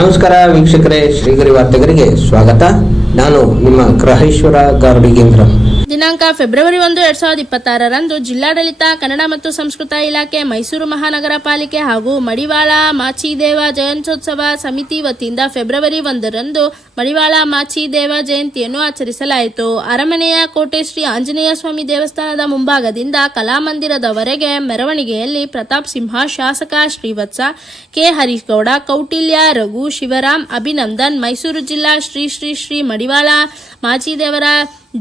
ನಮಸ್ಕಾರ ವೀಕ್ಷಕರೇ, ಶ್ರೀಗರಿ ವಾರ್ತೆಗರಿಗೆ ಸ್ವಾಗತ. ನಾನು ನಿಮ್ಮ ಗ್ರಹೇಶ್ವರ ಗಾರ್ಡಿಗೇಂದ್ರ. ದಿನಾಂಕ ಫೆಬ್ರವರಿ 1, 2026ರಂದು ಜಿಲ್ಲಾಡಳಿತ, ಕನ್ನಡ ಮತ್ತು ಸಂಸ್ಕೃತಿ ಇಲಾಖೆ, ಮೈಸೂರು ಮಹಾನಗರ ಪಾಲಿಕೆ ಹಾಗೂ ಮಡಿವಾಳ ಮಾಚಿದೇವ ಜಯಂತ್ಯೋತ್ಸವ ಸಮಿತಿ ವತಿಯಿಂದ ಫೆಬ್ರವರಿ 1ರಂದು ಮಡಿವಾಳ ಮಾಚಿದೇವ ಜಯಂತಿಯನ್ನು ಆಚರಿಸಲಾಯಿತು. ಅರಮನೆಯ ಕೋಟೆ ಶ್ರೀ ಆಂಜನೇಯ ಸ್ವಾಮಿ ದೇವಸ್ಥಾನದ ಮುಂಭಾಗದಿಂದ ಕಲಾಮಂದಿರದವರೆಗೆ ಮೆರವಣಿಗೆಯಲ್ಲಿ ಪ್ರತಾಪ್ ಸಿಂಹ, ಶಾಸಕ ಶ್ರೀವತ್ಸ, ಕೆ ಹರೀಶಗೌಡ, ಕೌಟಿಲ್ಯ, ರಘು, ಶಿವರಾಮ್, ಅಭಿನಂದನ್, ಮೈಸೂರು ಜಿಲ್ಲಾ ಶ್ರೀ ಶ್ರೀ ಶ್ರೀ ಮಡಿವಾಳ ಮಾಚಿದೇವರ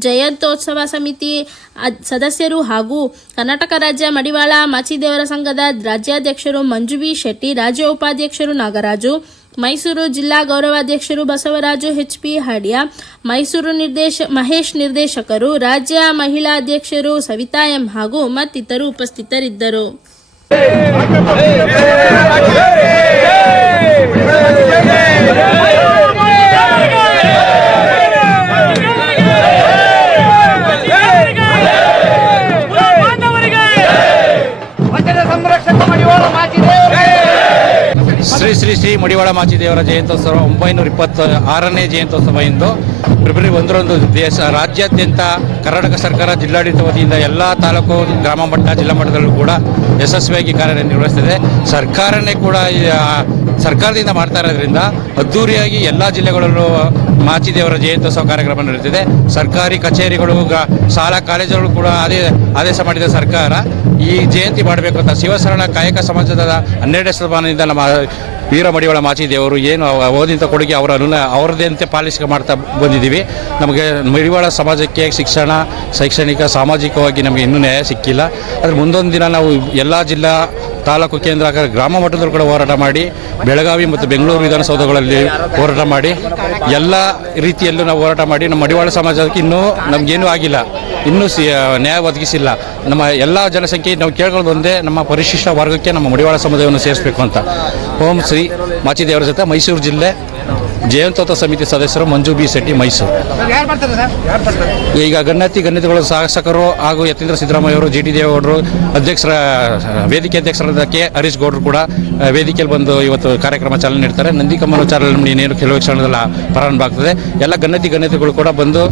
ಜಯಂತ್ಯೋತ್ಸವ ಸಮಿತಿ ಸದಸ್ಯರು ಹಾಗೂ ಕರ್ನಾಟಕ ರಾಜ್ಯ ಮಡಿವಾಳ ಮಾಚಿದೇವರ ಸಂಘದ ರಾಜ್ಯಾಧ್ಯಕ್ಷರು ಮಂಜು ಬಿ ಶೆಟ್ಟಿ, ರಾಜ್ಯ ಉಪಾಧ್ಯಕ್ಷರು ನಾಗರಾಜು, ಮೈಸೂರು ಜಿಲ್ಲಾ ಗೌರವಾಧ್ಯಕ್ಷರು ಬಸವರಾಜು ಎಚ್.ಪಿ. ಹಡಿಯ, ಮೈಸೂರು ಮಹೇಶ್ ನಿರ್ದೇಶಕರು, ರಾಜ್ಯ ಮಹಿಳಾ ಅಧ್ಯಕ್ಷರು ಸವಿತಾ ಎಂ ಹಾಗೂ ಮತ್ತಿತರರು ಉಪಸ್ಥಿತರಿದ್ದರು. ಶ್ರೀ ಶ್ರೀ ಶ್ರೀ ಮಡಿವಾಳ ಮಾಚಿದೇವರ ಜಯಂತ್ಯೋತ್ಸವ 926ನೇ ಜಯಂತ್ಯೋತ್ಸವ ಇಂದು ಫೆಬ್ರವರಿ 1ರಂದು ರಾಜ್ಯಾದ್ಯಂತ ಕರ್ನಾಟಕ ಸರ್ಕಾರ ಜಿಲ್ಲಾಡಳಿತ ವತಿಯಿಂದ ಎಲ್ಲ ತಾಲೂಕು, ಗ್ರಾಮ ಮಟ್ಟ, ಜಿಲ್ಲಾ ಮಟ್ಟದಲ್ಲೂ ಕೂಡ ಯಶಸ್ವಿಯಾಗಿ ಕಾರ್ಯನಿರ್ವಹಿಸುತ್ತಿದೆ. ಸರ್ಕಾರದಿಂದ ಮಾಡ್ತಾ ಇರೋದ್ರಿಂದ ಅದ್ದೂರಿಯಾಗಿ ಎಲ್ಲ ಜಿಲ್ಲೆಗಳಲ್ಲೂ ಮಾಚಿದೇವರ ಜಯಂತ್ಯೋತ್ಸವ ಕಾರ್ಯಕ್ರಮ ನಡೆಯುತ್ತಿದೆ. ಸರ್ಕಾರಿ ಕಚೇರಿಗಳು, ಶಾಲಾ ಕಾಲೇಜುಗಳು ಕೂಡ ಆದೇಶ ಮಾಡಿದ ಸರ್ಕಾರ ಈ ಜಯಂತಿ ಮಾಡಬೇಕು ಅಂತ ಶಿವಶರಣ ಕಾಯಕ ಸಮಾಜದ 12ನೇ ಶತಮಾನದಿಂದ ನಮ್ಮ ವೀರ ಮಡಿವಾಳ ಮಾಚಿದೇವರು ಏನು ಓದಿದ ಕೊಡುಗೆ ಅವರದಂತೆ ಪಾಲಿಸಿ ಮಾಡ್ತಾ ಬಂದಿದ್ದೀವಿ. ನಮಗೆ ಮಡಿವಾಳ ಸಮಾಜಕ್ಕೆ ಶಿಕ್ಷಣ, ಶೈಕ್ಷಣಿಕ, ಸಾಮಾಜಿಕವಾಗಿ ನಮಗೆ ಇನ್ನೂ ನ್ಯಾಯ ಸಿಕ್ಕಿಲ್ಲ. ಆದರೆ ಮುಂದೊಂದು ದಿನ ನಾವು ಎಲ್ಲ ಜಿಲ್ಲಾ, ತಾಲೂಕು ಕೇಂದ್ರ, ಗ್ರಾಮ ಮಟ್ಟದಲ್ಲೂ ಕೂಡ ಹೋರಾಟ ಮಾಡಿ, ಬೆಳಗಾವಿ ಮತ್ತು ಬೆಂಗಳೂರು ವಿಧಾನಸೌಧಗಳಲ್ಲಿ ಹೋರಾಟ ಮಾಡಿ, ಎಲ್ಲ ರೀತಿಯಲ್ಲೂ ನಾವು ಹೋರಾಟ ಮಾಡಿ ನಮ್ಮ ಮಡಿವಾಳ ಸಮಾಜಕ್ಕೆ ಇನ್ನೂ ನಮಗೇನೂ ಆಗಿಲ್ಲ, ಇನ್ನೂ ನ್ಯಾಯ ಒದಗಿಸಿಲ್ಲ. ನಮ್ಮ ಎಲ್ಲ ಜನಸಂಖ್ಯೆ ನಾವು ಕೇಳ್ಕೊಳ್ಳೋದು ಒಂದೇ, ನಮ್ಮ ಪರಿಶಿಷ್ಟ ವರ್ಗಕ್ಕೆ ನಮ್ಮ ಮಡಿವಾಳ ಸಮುದಾಯವನ್ನು ಸೇರಿಸಬೇಕು ಅಂತ. ಓಂ ಶ್ರೀ ಮಾಚಿದೇವರ ಜೊತೆ ಮೈಸೂರು ಜಿಲ್ಲೆ ಜಯಂತ್ಯೋತ್ಸವ ಸಮಿತಿ ಸದಸ್ಯರು ಮಂಜು ಬಿ ಶೆಟ್ಟಿ, ಮೈಸೂರು. ಈಗ ಗಣ್ಯತಿಗಳು, ಶಾಸಕರು ಹಾಗೂ ಯತೀಂದ್ರ ಸಿದ್ದರಾಮಯ್ಯ ಅವರು, ಜಿ ಟಿ ದೇವೇಗೌಡರು, ವೇದಿಕೆ ಅಧ್ಯಕ್ಷರಾದ ಕೆ ಹರೀಶ್ ಗೌಡರು ಕೂಡ ವೇದಿಕೆಯಲ್ಲಿ ಬಂದು ಇವತ್ತು ಕಾರ್ಯಕ್ರಮ ಚಾಲನೆ ನೀಡ್ತಾರೆ. ನಂದಿಕಮ್ಮನ ಚಾಲನೆ ಇನ್ನೇನು ಕೆಲವು ಕ್ಷಣದಲ್ಲಿ ಪ್ರಾರಂಭ ಆಗ್ತದೆ. ಎಲ್ಲ ಗಣ್ಯತಿಗಳು ಕೂಡ ಬಂದು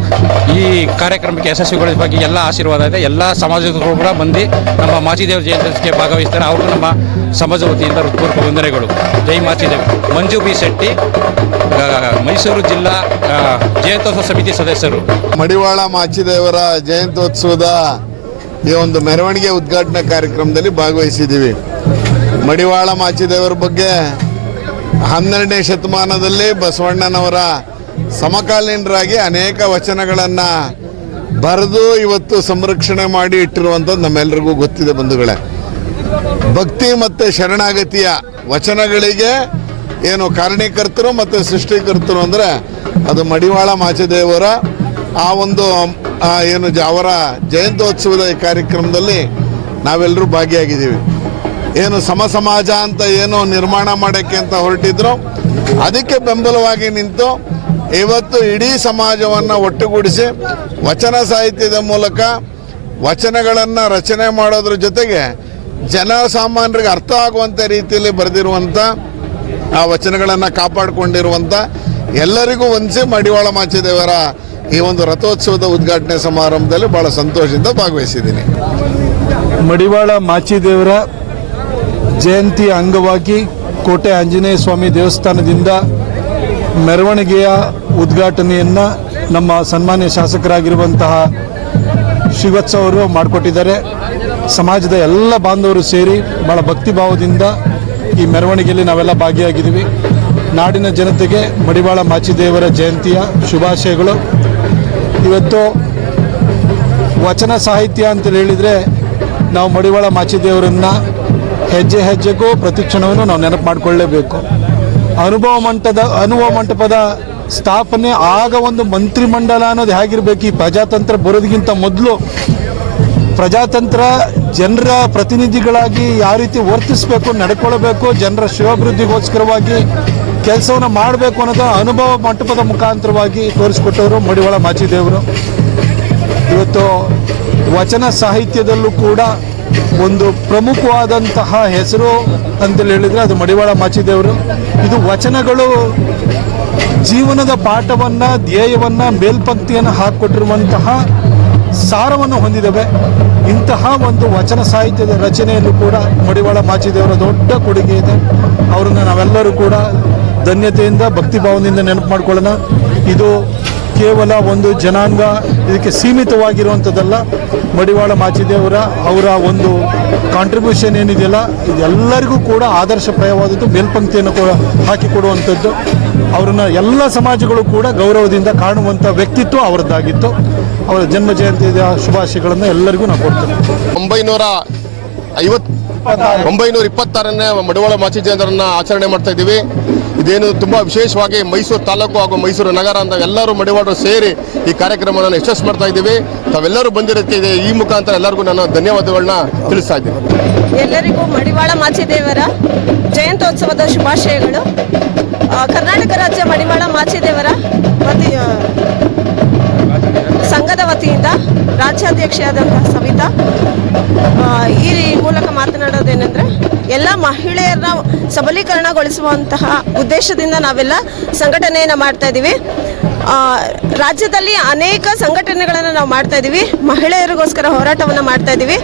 ಈ ಕಾರ್ಯಕ್ರಮಕ್ಕೆ ಯಶಸ್ವಿಗೊಳಿಸುವ ಎಲ್ಲ ಆಶೀರ್ವಾದ ಇದೆ. ಎಲ್ಲ ಸಮಾಜದವರು ಕೂಡ ಬಂದು ನಮ್ಮ ಮಾಚಿದೇವರ ಜಯಂತಿಗೆ ಭಾಗವಹಿಸ್ತಾರೆ. ಅವರು ನಮ್ಮ ಸಮಾಜ ವತಿಯಿಂದ ಹೃತ್ಪೂರ್ವಕ ವಂದನೆಗಳು. ಜೈ ಮಾಚಿದೇವ. ಮಂಜು ಬಿ ಶೆಟ್ಟಿ, ಮೈಸೂರು ಜಿಲ್ಲಾ ಜಯಂತ್ಯೋತ್ಸವ ಸಮಿತಿ ಸದಸ್ಯರು. ಮಡಿವಾಳ ಮಾಚಿದೇವರ ಜಯಂತ್ಯೋತ್ಸವದ ಈ ಒಂದು ಮೆರವಣಿಗೆ ಉದ್ಘಾಟನಾ ಕಾರ್ಯಕ್ರಮದಲ್ಲಿ ಭಾಗವಹಿಸಿದ್ದೀವಿ. ಮಡಿವಾಳ ಮಾಚಿದೇವರ ಬಗ್ಗೆ 12ನೇ ಶತಮಾನದಲ್ಲಿ ಬಸವಣ್ಣನವರ ಸಮಕಾಲೀನರಾಗಿ ಅನೇಕ ವಚನಗಳನ್ನು ಬರೆದು ಇವತ್ತು ಸಂರಕ್ಷಣೆ ಮಾಡಿ ಇಟ್ಟಿರುವಂಥದ್ದು ನಮ್ಮೆಲ್ಲರಿಗೂ ಗೊತ್ತಿದೆ ಬಂಧುಗಳೇ. ಭಕ್ತಿ ಮತ್ತು ಶರಣಾಗತಿಯ ವಚನಗಳಿಗೆ ಏನು ಕಾರಣೀಕರ್ತರು ಮತ್ತು ಸೃಷ್ಟಿಕರ್ತರು ಅಂದರೆ ಅದು ಮಡಿವಾಳ ಮಾಚಿದೇವರ ಆ ಒಂದು ಅವರ ಜಯಂತ್ಯೋತ್ಸವದ ಈ ಕಾರ್ಯಕ್ರಮದಲ್ಲಿ ನಾವೆಲ್ಲರೂ ಭಾಗಿಯಾಗಿದ್ದೀವಿ. ಏನು ಸಮಾಜ ಅಂತ ಏನು ನಿರ್ಮಾಣ ಮಾಡೋಕ್ಕೆ ಅಂತ ಹೊರಟಿದ್ರು, ಅದಕ್ಕೆ ಬೆಂಬಲವಾಗಿ ನಿಂತು ಇವತ್ತು ಇಡೀ ಸಮಾಜವನ್ನು ಒಟ್ಟುಗೂಡಿಸಿ ವಚನ ಸಾಹಿತ್ಯದ ಮೂಲಕ ವಚನಗಳನ್ನು ರಚನೆ ಮಾಡೋದ್ರ ಜೊತೆಗೆ ಜನಸಾಮಾನ್ಯರಿಗೆ ಅರ್ಥ ಆಗುವಂಥ ರೀತಿಯಲ್ಲಿ ಬರೆದಿರುವಂಥ ಆ ವಚನಗಳನ್ನು ಕಾಪಾಡಿಕೊಂಡಿರುವಂಥ ಎಲ್ಲರಿಗೂ ವಂದಿಸಿ ಮಡಿವಾಳ ಮಾಚಿದೇವರ ಈ ಒಂದು ರಥೋತ್ಸವದ ಉದ್ಘಾಟನೆ ಸಮಾರಂಭದಲ್ಲಿ ಭಾಳ ಸಂತೋಷದಿಂದ ಭಾಗವಹಿಸಿದ್ದೀನಿ. ಮಡಿವಾಳ ಮಾಚಿದೇವರ ಜಯಂತಿಯ ಅಂಗವಾಗಿ ಕೋಟೆ ಆಂಜನೇಯ ಸ್ವಾಮಿ ದೇವಸ್ಥಾನದಿಂದ ಮೆರವಣಿಗೆಯ ಉದ್ಘಾಟನೆಯನ್ನು ನಮ್ಮ ಸನ್ಮಾನ್ಯ ಶಾಸಕರಾಗಿರುವಂತಹ ಶ್ರೀವತ್ಸ ಅವರು ಮಾಡಿಕೊಟ್ಟಿದ್ದಾರೆ. ಸಮಾಜದ ಎಲ್ಲ ಬಾಂಧವರು ಸೇರಿ ಭಾಳ ಭಕ್ತಿಭಾವದಿಂದ ಈ ಮೆರವಣಿಗೆಯಲ್ಲಿ ನಾವೆಲ್ಲ ಭಾಗಿಯಾಗಿದ್ದೀವಿ. ನಾಡಿನ ಜನತೆಗೆ ಮಡಿವಾಳ ಮಾಚಿದೇವರ ಜಯಂತಿಯ ಶುಭಾಶಯಗಳು. ಇವತ್ತು ವಚನ ಸಾಹಿತ್ಯ ಅಂತ ಹೇಳಿದರೆ ನಾವು ಮಡಿವಾಳ ಮಾಚಿದೇವರನ್ನು ಹೆಜ್ಜೆ ಹೆಜ್ಜೆಗೂ ಪ್ರತಿಕ್ಷಣವನ್ನು ನಾವು ನೆನಪು ಮಾಡಿಕೊಳ್ಳಲೇಬೇಕು. ಅನುಭವ ಮಂಟಪದ ಸ್ಥಾಪನೆ ಆಗ ಒಂದು ಮಂತ್ರಿಮಂಡಲ ಅನ್ನೋದು ಹೇಗಿರಬೇಕು, ಈ ಪ್ರಜಾತಂತ್ರ ಬರೋದಕ್ಕಿಂತ ಮೊದಲು ಪ್ರಜಾತಂತ್ರ ಜನರ ಪ್ರತಿನಿಧಿಗಳಾಗಿ ಯಾವ ರೀತಿ ವರ್ತಿಸಬೇಕು, ನಡ್ಕೊಳ್ಬೇಕು, ಜನರ ಶಿವಾಭಿವೃದ್ಧಿಗೋಸ್ಕರವಾಗಿ ಕೆಲಸವನ್ನು ಮಾಡಬೇಕು ಅನ್ನೋದು ಅನುಭವ ಮಂಟಪದ ಮುಖಾಂತರವಾಗಿ ತೋರಿಸಿಕೊಟ್ಟವರು ಮಡಿವಾಳ ಮಾಚಿದೇವರು. ಇವತ್ತು ವಚನ ಸಾಹಿತ್ಯದಲ್ಲೂ ಕೂಡ ಒಂದು ಪ್ರಮುಖವಾದಂತಹ ಹೆಸರು ಅಂತೇಳಿ ಹೇಳಿದರೆ ಅದು ಮಡಿವಾಳ ಮಾಚಿದೇವರು. ಇದು ವಚನಗಳು ಜೀವನದ ಪಾಠವನ್ನು, ಧ್ಯೇಯವನ್ನು, ಮೇಲ್ಪಂಕ್ತಿಯನ್ನು ಹಾಕಿಕೊಟ್ಟಿರುವಂತಹ ಸಾರವನ್ನು ಹೊಂದಿದ್ದಾವೆ. ಇಂತಹ ಒಂದು ವಚನ ಸಾಹಿತ್ಯದ ರಚನೆಯಲ್ಲೂ ಕೂಡ ಮಡಿವಾಳ ಮಾಚಿದೇವರ ದೊಡ್ಡ ಕೊಡುಗೆ ಇದೆ. ಅವರನ್ನು ನಾವೆಲ್ಲರೂ ಕೂಡ ಧನ್ಯತೆಯಿಂದ, ಭಕ್ತಿಭಾವದಿಂದ ನೆನಪು ಮಾಡ್ಕೊಳ್ಳೋಣ. ಇದು ಕೇವಲ ಒಂದು ಜನಾಂಗ ಇದಕ್ಕೆ ಸೀಮಿತವಾಗಿರುವಂಥದ್ದಲ್ಲ. ಮಡಿವಾಳ ಅವರ ಒಂದು ಕಾಂಟ್ರಿಬ್ಯೂಷನ್ ಏನಿದೆಯಲ್ಲ, ಇದೆಲ್ಲರಿಗೂ ಕೂಡ ಆದರ್ಶಪ್ರಾಯವಾದದ್ದು, ಮೇಲ್ಪಂಕ್ತಿಯನ್ನು ಕೂಡ ಹಾಕಿಕೊಡುವಂಥದ್ದು. ಅವರನ್ನು ಎಲ್ಲ ಸಮಾಜಗಳು ಕೂಡ ಗೌರವದಿಂದ ಕಾಣುವಂಥ ವ್ಯಕ್ತಿತ್ವ ಅವರದ್ದಾಗಿತ್ತು. ಅವರ ಜನ್ಮ ಜಯಂತಿಯ ಶುಭಾಶಯಗಳನ್ನು ಎಲ್ಲರಿಗೂ ನಾವು ಕೊಡ್ತೇವೆ. 926ನೇ ಮಡಿವಾಳ ಮಾಚಿದೇವರನ್ನ ಆಚರಣೆ ಮಾಡ್ತಾ ಇದ್ದೀವಿ. ಇದೇನು ತುಂಬ ವಿಶೇಷವಾಗಿ ಮೈಸೂರು ತಾಲೂಕು ಹಾಗೂ ಮೈಸೂರು ನಗರ ಅಂತ ಎಲ್ಲರೂ ಮಡಿವಾಳರು ಸೇರಿ ಈ ಕಾರ್ಯಕ್ರಮವನ್ನು ಯಶಸ್ಸು ಮಾಡ್ತಾ ಇದ್ದೀವಿ. ತಾವೆಲ್ಲರೂ ಬಂದಿರೋದಕ್ಕೆ ಈ ಮುಖಾಂತರ ಎಲ್ಲರಿಗೂ ನಾನು ಧನ್ಯವಾದಗಳನ್ನ ತಿಳಿಸ್ತಾ ಇದ್ದೀನಿ. ಎಲ್ಲರಿಗೂ ಮಡಿವಾಳ ಮಾಚಿದೇವರ ಜಯಂತ್ಯೋತ್ಸವದ ಶುಭಾಶಯಗಳು. ಕರ್ನಾಟಕ ರಾಜ್ಯ ಮಡಿವಾಳ ಮಾಚಿದೇವರ ಸಂಘದ ವತಿಯಿಂದ ರಾಜ್ಯಾಧ್ಯಕ್ಷೆಯಾದಂತಹ ಸವಿತಾ ಈ ಮೂಲಕ ಮಾತನಾಡೋದೇನೆಂದರೆ, ಎಲ್ಲ ಮಹಿಳೆಯರನ್ನ ಸಬಲೀಕರಣಗೊಳಿಸುವಂತಹ ಉದ್ದೇಶದಿಂದ ನಾವೆಲ್ಲ ಸಂಘಟನೆಯನ್ನು ಮಾಡ್ತಾ ಇದ್ದೀವಿ. ರಾಜ್ಯದಲ್ಲಿ ಅನೇಕ ಸಂಘಟನೆಗಳನ್ನು ನಾವು ಮಾಡ್ತಾ ಇದ್ದೀವಿ. ಮಹಿಳೆಯರಿಗೋಸ್ಕರ ಹೋರಾಟವನ್ನು ಮಾಡ್ತಾ ಇದ್ದೀವಿ.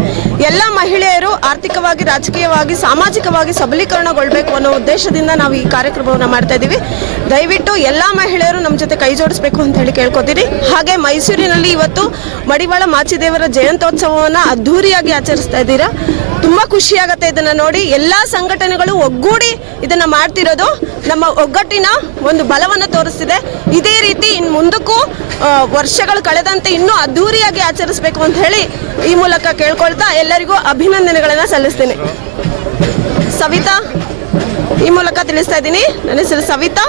ಎಲ್ಲ ಮಹಿಳೆಯರು ಆರ್ಥಿಕವಾಗಿ, ರಾಜಕೀಯವಾಗಿ, ಸಾಮಾಜಿಕವಾಗಿ ಸಬಲೀಕರಣಗೊಳ್ಳಬೇಕು ಅನ್ನೋ ಉದ್ದೇಶದಿಂದ ನಾವು ಈ ಕಾರ್ಯಕ್ರಮವನ್ನು ಮಾಡ್ತಾ ಇದ್ದೀವಿ. ದಯವಿಟ್ಟು ಎಲ್ಲ ಮಹಿಳೆಯರು ನಮ್ಮ ಜೊತೆ ಕೈ ಜೋಡಿಸಬೇಕು ಅಂತ ಹೇಳಿ ಕೇಳ್ಕೊತೀನಿ. ಹಾಗೆ ಮೈಸೂರಿನಲ್ಲಿ ಇವತ್ತು ಮಡಿವಾಳ ಮಾಚಿದೇವರ ಜಯಂತ್ಯೋತ್ಸವವನ್ನು ಅದ್ಧೂರಿಯಾಗಿ ಆಚರಿಸ್ತಾ ಇದ್ದೀರಾ. ತುಂಬ ಖುಷಿಯಾಗತ್ತೆ ಇದನ್ನು ನೋಡಿ. ಎಲ್ಲ ಸಂಘಟನೆಗಳು ಒಗ್ಗೂಡಿ ಇದನ್ನು ಮಾಡ್ತಿರೋದು ನಮ್ಮ ಒಗ್ಗಟ್ಟಿನ ಒಂದು ಬಲವನ್ನು ತೋರಿಸ್ತಿದೆ. ಇದೇ ರೀತಿ ಇನ್ನು ಮುಂದಕ್ಕೂ ವರ್ಷಗಳು ಕಳೆದಂತೆ ಇನ್ನೂ ಅದ್ಧೂರಿಯಾಗಿ ಆಚರಿಸಬೇಕು ಅಂತ ಹೇಳಿ ಈ ಮೂಲಕ ಕೇಳ್ಕೊಳ್ತಾ ಎಲ್ಲರಿಗೂ ಅಭಿನಂದನೆಗಳನ್ನು ಸಲ್ಲಿಸ್ತೀನಿ. ಸವಿತಾ ಈ ಮೂಲಕ ತಿಳಿಸ್ತಾ ಇದ್ದೀನಿ. ನನ್ನ ಹೆಸರು ಸವಿತಾ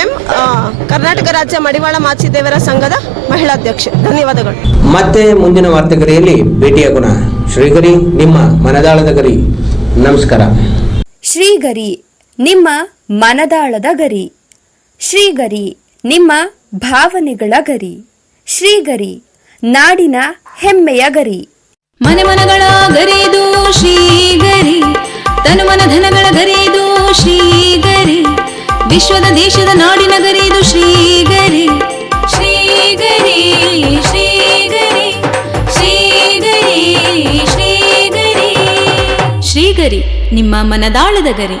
ಎಂ, ಕರ್ನಾಟಕ ರಾಜ್ಯ ಮಡಿವಾಳ ಮಾಚಿದೇವರ ಸಂಘದ ಮಹಿಳಾಧ್ಯಕ್ಷೆ. ಧನ್ಯವಾದಗಳು. ಮತ್ತೆ ಮುಂದಿನ ವಾರ್ತೆಗರಿಯಲ್ಲಿ ಭೇಟಿಯಾಗೋಣ. ಶ್ರೀಗರಿ, ನಿಮ್ಮ ಮನದಾಳದ ಗರಿ. ನಮಸ್ಕಾರ. ಶ್ರೀಗರಿ, ನಿಮ್ಮ ಮನದಾಳದ ಗರಿ. ಶ್ರೀಗರಿ, ನಿಮ್ಮ ಭಾವನೆಗಳ ಗರಿ. ಶ್ರೀಗರಿ, ನಾಡಿನ ಹೆಮ್ಮೆಯ ಗರಿ. ಮನೆ ಮನಗಳ ಗರಿದು ಶ್ರೀಗರಿ, ತನು ಮನ ಧನಗಳ ಗರಿದು ಶ್ರೀಗರಿ, ವಿಶ್ವದ ದೇಶದ ನಾಡಿನ ಗರಿದು ಶ್ರೀಗರಿ. ಶ್ರೀಗರಿ ಶ್ರೀಗರಿ ಶ್ರೀಗರಿ ಶ್ರೀಗರಿ ಶ್ರೀಗರಿ, ನಿಮ್ಮ ಮನದಾಳದ ಗರಿ.